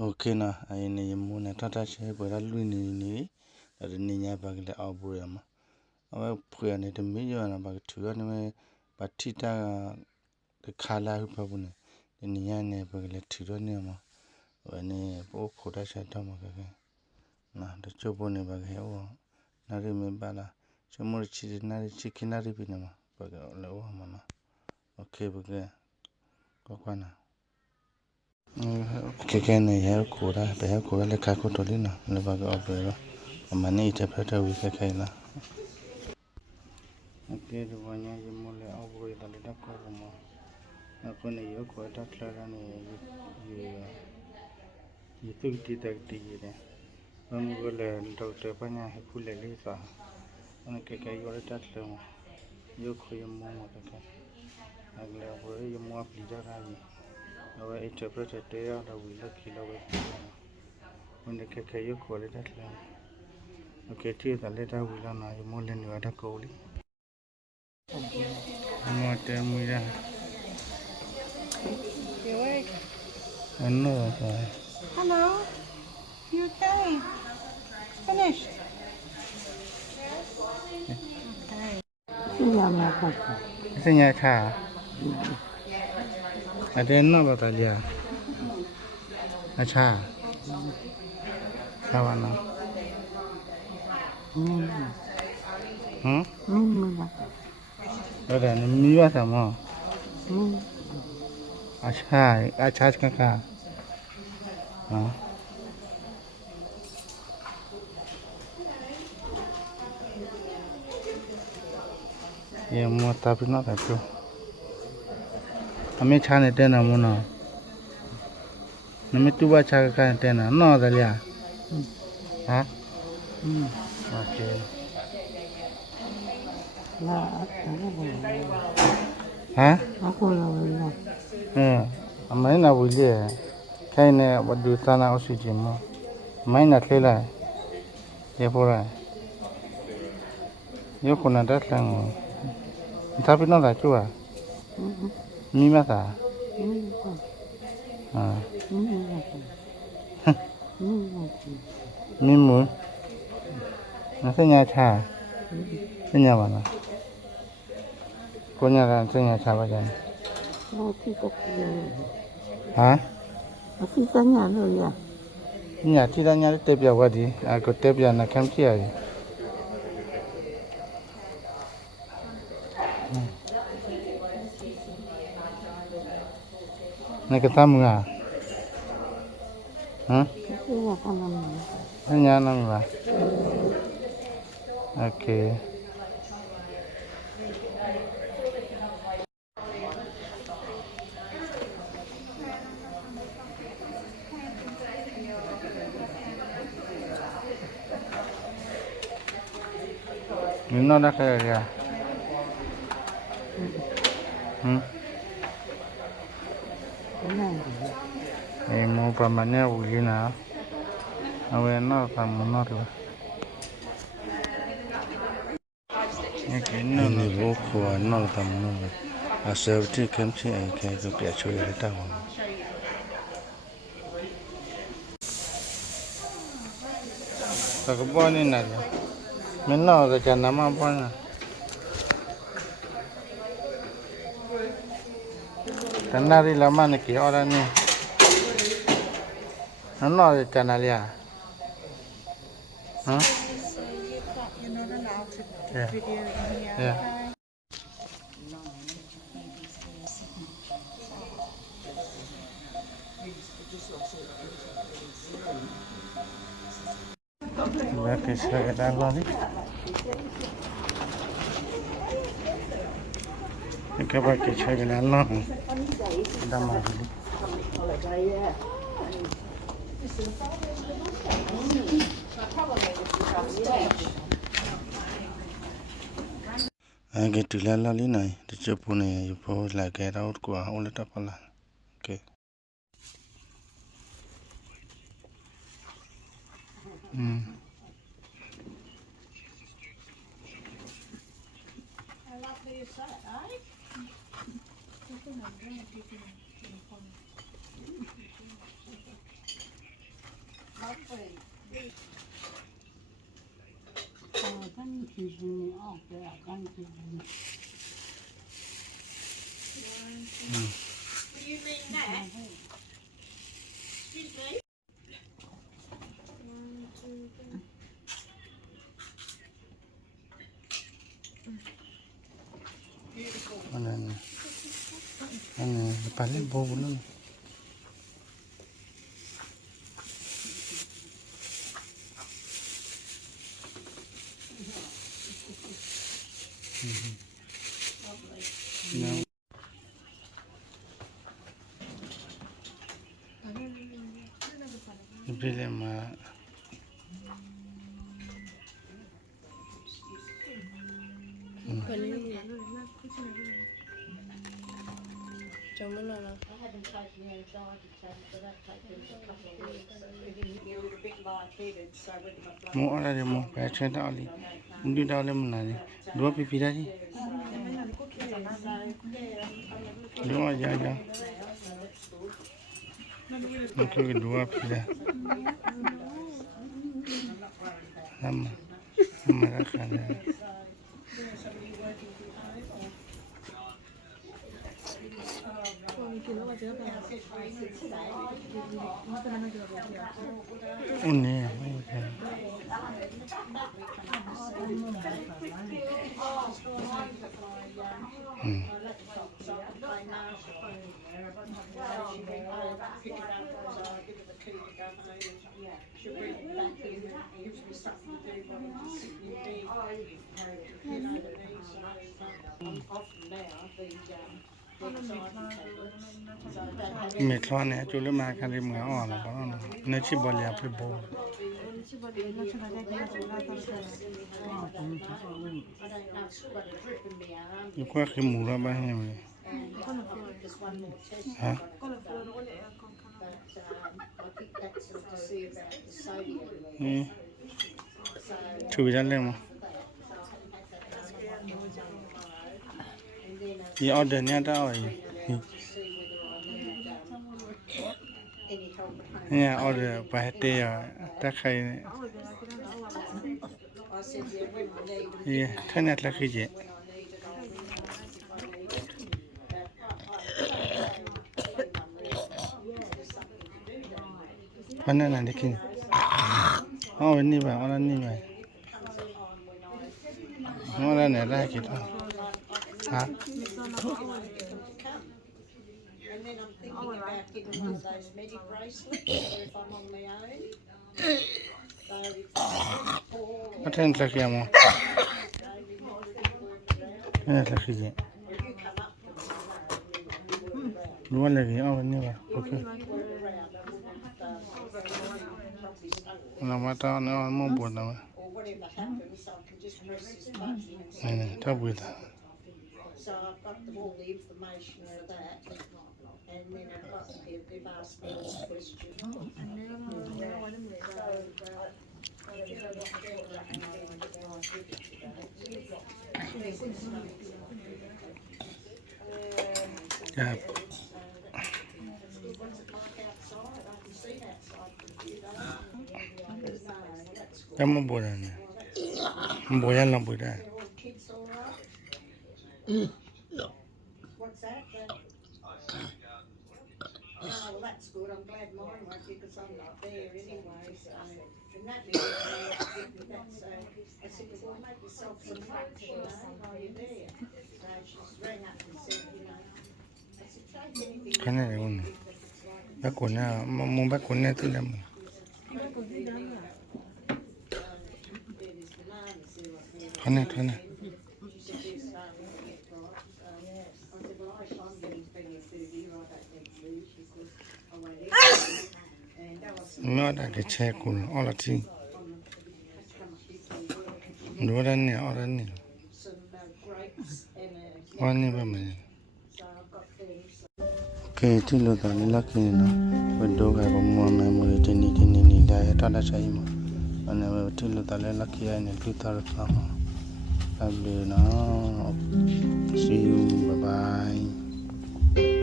Okay na ayene yemuna tata che bora luini ninya bagle aburema awa puya ne de meyo na bag tuya ne batita the kala hupabune ninya ne bagle tuya ne ma wane bo khoda sha ta ma ga na de chobo ne bag he o na re me bala chomor chi na re chicken na re bi ne ma bag le o ma na okay bag ko kwana kekene ya kura be ya kura le ka ko tolina le ba ga obero amane interpreta wi kekena ake de wanya je mole obro ida le da ko mo na ko ne yo ko ta klara ne ye tu ti ta ti ne am go le doctor panya he phule le sa ane ke yo le ta kla mo yo ko yo mo mo ta ka agle obro yo mo apli da ra ni awa interpreta te ya da wi la ki la we when ke yo ko le da kla okay ti da le da wi la na yo mo le ni wa da ko li mo te mu ya no Hello, you okay? Finished? Okay. Senya cha ade no ba ta lia acha sawana ada ni mi ba sa mo acha ka ye mo ta pi no ta pro ame cha ne te na mo no name tu ba cha ka te na no da lia ha okay ha amai na bu le kai ne ba du ta na oxygen mo mai na tle la ye po ra yo ko na da tlang ta pi no da chu à mi ma ta mi mu nó sẽ nhà cha sẽ nhà bạn à cô nhà là sẽ nhà cha bao giờ hả nhà thì ra nhà tép giờ qua đi à có tép giờ là kem chi à này cái tam à hả nhà năm à ok nó đã khai ra em mua permanent uli na awe no permanent rồi cái nó vô của nó permanent à sao thì kem chi ai cái bịa chơi để tao cái bao nhiêu này mình nó cái chân nằm bao nhiêu cái nào đi làm ăn cái ở đây nè nó cái chân nào liền hả You're not allowed to yeah video in here. yeah Là cái xe đang lo đi các bạn cái xe đang lo đang mà đi cái từ là lý này thì chụp này chụp là cái đó của ông lấy tập là ok Anh paling bau belum. Bila mah mau ada dia mau percaya tak ali, mungkin dah ada mana ni, dua pipi dah ni, dua aja, mungkin dua pipi dah, sama dah kan. Ini. Mệt lo nè, chú lấy mà cái gì mà ngon là có nó chỉ bỏ lẹ phải bổ. Như qua cái mũ ra bao nhiêu vậy? Hả? Thử ra lên mà. Gì order nha tao rồi. Nha order phải tê ta khai. Yeah, thế này là cái gì? Mana nanti kini? Oh ini bah, orang ini bah. Orang ni lah kita. Ha? Apa yang lagi kamu? Ini lagi je. Dua lagi, oh ini bah, okay. Nama tahu nama mau buat nama. Ini tak buat. So I've got all the information for that, and then I've got they've asked me this question. Yeah. Kamu boleh ni, boleh lah boleh. What's that? Oh, well, that's good. I'm glad mine won't because I'm not there anyway. So, and that that's I said, well, make yourself some lunch, you know, while you're there. So she rang up and said, you know, I said, take anything. Cái này luôn. Bác cuốn nào, mong bác cuốn này thứ năm. Cái này. Nó đã cái xe của nó là gì? Nó ra nè, ở đây nè. Ở đây bên mình. Okay, thì lúc đó là cái nó, bên đó cái bông hoa mà mới trên này đây, đó là sao mà? Anh em thì lúc đó là cái này cứ thở phào, làm điều nó, see you, bye bye.